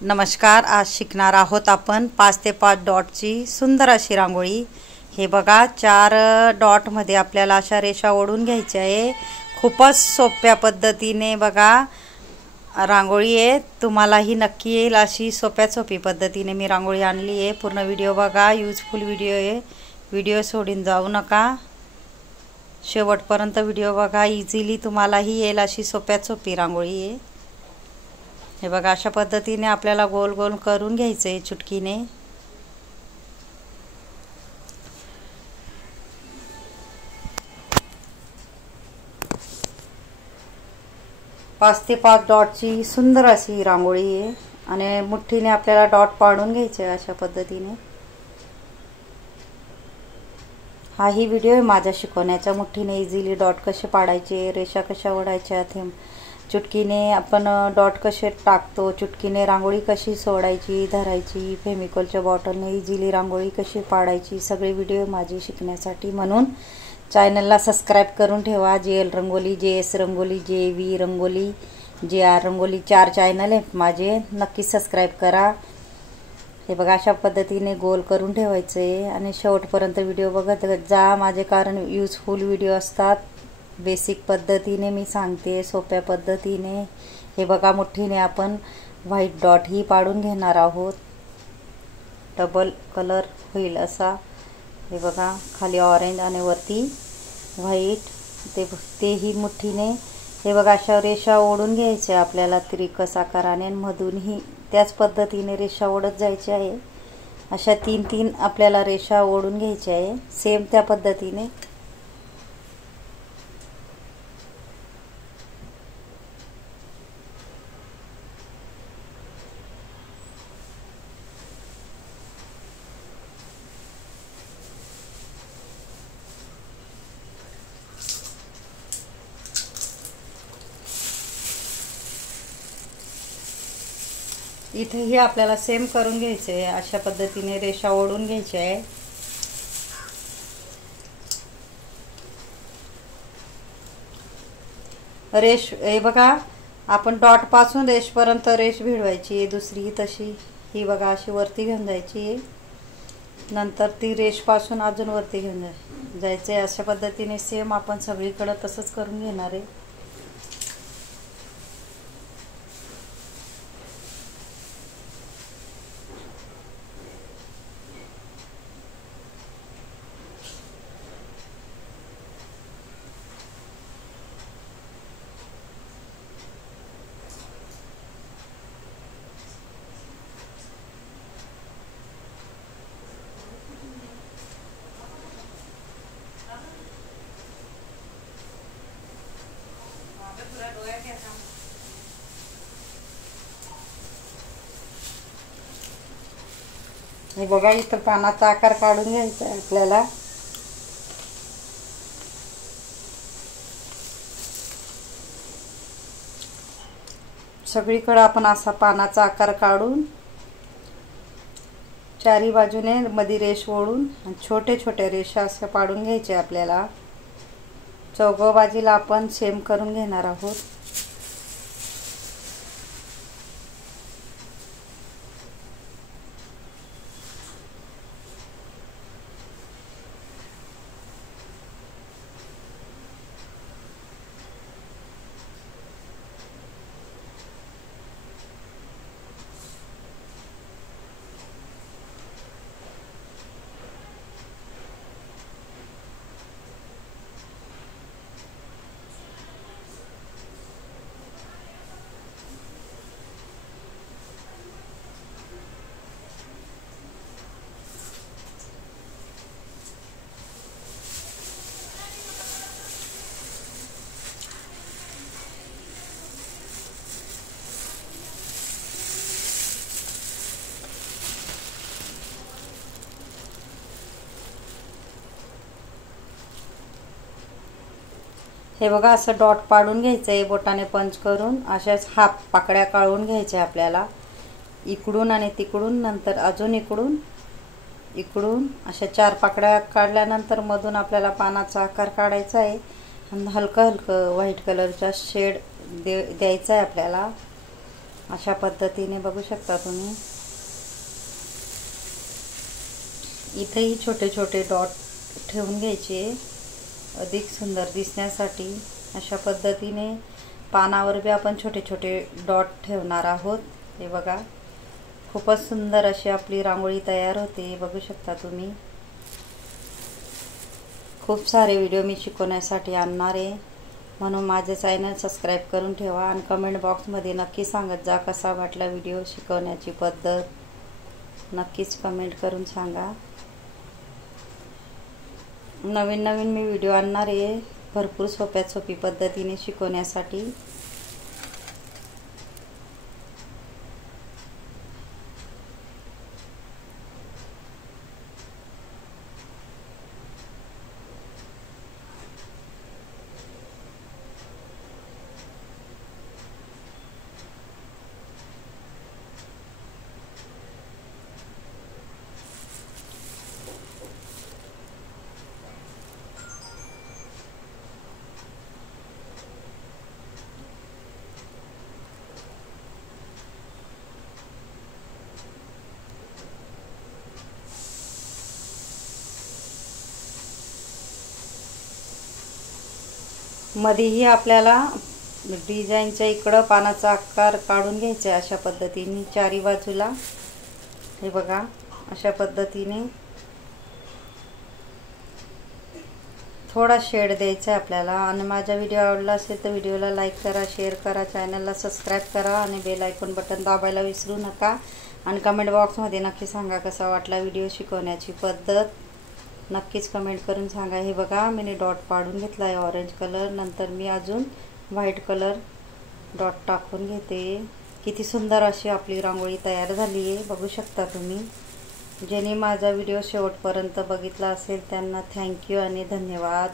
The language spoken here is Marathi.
नमस्कार। आज शिकणार आहोत आपण 5 ते 5 डॉटची सुंदर अशी रांगोळी। हे बघा 4 डॉट मध्ये आपल्याला अशा रेषा ओढून घ्यायच्या आहे। खूपच सोप्या पद्धतीने बघा रांगोळी आहे। तुम्हालाही नक्की येईल अशी सोपी पद्धतीने मी रांगोळी आणली आहे। पूर्ण व्हिडिओ बघा, यूजफुल व्हिडिओ आहे। व्हिडिओ सोडून जाऊ नका, शेवटपर्यंत व्हिडिओ बघा। इझिली तुम्हालाही येईल अशी सोपी रांगोळी आहे। हे बघा अशा पद्धतीने आपल्याला गोल गोल करून घ्यायचे आहे चुटकीने। पाच ते 5 डॉटची सुंदर अशी रांगोळी आहे आणि मुठ्ठीने आपल्याला डॉट पाडून घ्यायचे अशा पद्धतीने। हाही व्हिडिओ आहे माझा शिकवण्याचा। मुठ्ठीने इझिली डॉट कसे पाडायचे, रेषा कशा ओढायच्या, थेंब चुटकीने आपण डॉट कसे टाकतो, चुटकीने रांगोळी कशी सोडायची, धरायची, फेमिकॉलच्या बॉटलने इझिली रांगोळी कशी पाडायची, सगळे व्हिडिओ माझे शिकण्यासाठी। म्हणून चॅनलला सबस्क्राइब करून ठेवा। JL rangoli, JS rangoli, JV rangoli, JR rangoli 4 channel आहेत माझे, नक्की सबस्क्राइब करा। हे बघा अशा पद्धतीने गोल करून ठेवायचे आणि शेवटपर्यंत व्हिडिओ बघत जा माझे, कारण यूजफुल व्हिडिओ असतात। बेसिक पद्धतीने मी सांगते, सोप्या पद्धतीने। हे बघा मुठ्ठीने आपण व्हाईट डॉट ही पाडून घेणार आहोत, डबल कलर होईल असा। हे बघा खाली ऑरेंज आणि वरती व्हाईट, तेही मुठ्ठीने। हे बघा अशा रेषा ओढून घ्यायच्या आपल्याला त्रिकस आकाराने, मधूनही त्याच पद्धतीने रेषा ओढत जायची आहे। अशा 3-3 आपल्याला रेषा ओढून घ्यायच्या आहे सेम त्या पद्धतीने। इथेही आपल्याला सेम करून घ्यायचे आहे, अशा पद्धतीने रेषा ओढून घ्यायची आहे। रेष हे बघा आपण डॉट पासून रेषपर्यंत रेष भिडवायची, दुसरी तशी ही बघा अशी वरती घेऊन जायची, नंतर ती रेष पासून अजून वरती घेऊन जायचे। अशा पद्धतीने सेम आपण सगळीकडे तसंच करून घेणार आहे। हे बघा इथं पानाचा आकार काढून घ्यायचा आहे आपल्याला। सगळीकडे आपण असा पानाचा आकार काढून चारी बाजूने मध्ये रेष ओढून छोटे छोटे रेषा असे पाडून घ्यायचे आपल्याला। चौघ बाजूला आपण सेम करून घेणार आहोत। हे बघा असं डॉट पाडून घ्यायचं आहे बोटाने पंच करून। अशाच हाफ पाकड्या काढून घ्यायच्या आपल्याला, इकडून आणि तिकडून, नंतर अजून इकडून इकडून अशा 4 पाकड्या काढल्यानंतर मधून आपल्याला पानाचा आकार काढायचा आहे आणि हलका व्हाईट कलरचा शेड द्यायचा आहे आपल्याला। अशा पद्धतीने बघू शकता तुम्ही। इथेही छोटे छोटे डॉट ठेवून घ्यायचे अधिक सुंदर दिसण्यासाठी। अशा पद्धतीने पानावर बी आपण छोटे छोटे डॉट ठेवणार आहोत। हे बघा, खूपच सुंदर अशी आपली रांगोळी तयार होते, बघू शकता तुम्ही। खूप सारे व्हिडिओ मी शिकवण्यासाठी आणणार आहे, म्हणून माझे चॅनल सबस्क्राईब करून ठेवा आणि कमेंट बॉक्समध्ये नक्की सांगत जा कसा वाटला व्हिडिओ, शिकवण्याची पद्धत नक्कीच कमेंट करून सांगा। नवीन नवीन मी व्हिडिओ आणणार आहे भरपूर सोपी पद्धतीने शिकवण्यासाठी। मध्येही आपल्याला डिझाईनच्या इकडं पानाचा आकार काढून घ्यायचा आहे अशा पद्धतीने चारी बाजूला। हे बघा, अशा पद्धतीने थोडा शेड द्यायचा आहे आपल्याला। आणि माझा व्हिडिओ आवडला असेल तर व्हिडिओला लाईक करा, शेअर करा, चॅनलला सबस्क्राईब करा आणि बेल आयकॉन बटन दाबायला विसरू नका। आणि कमेंट बॉक्समध्ये नक्की सांगा कसा वाटला व्हिडिओ, शिकवण्याची पद्धत नक्कीच कमेंट करून सांगा। हे बघा, मी डॉट पाडून घेतला आहे ऑरेंज कलर, नंतर मी अजून व्हाईट कलर डॉट टाकून घेते। किती सुंदर अशी आपली रांगोळी तयार झाली आहे, बघू शकता तुम्ही। ज्यांनी माझा व्हिडिओ शेवटपर्यंत बघितला असेल त्यांना थँक्यू आणि धन्यवाद।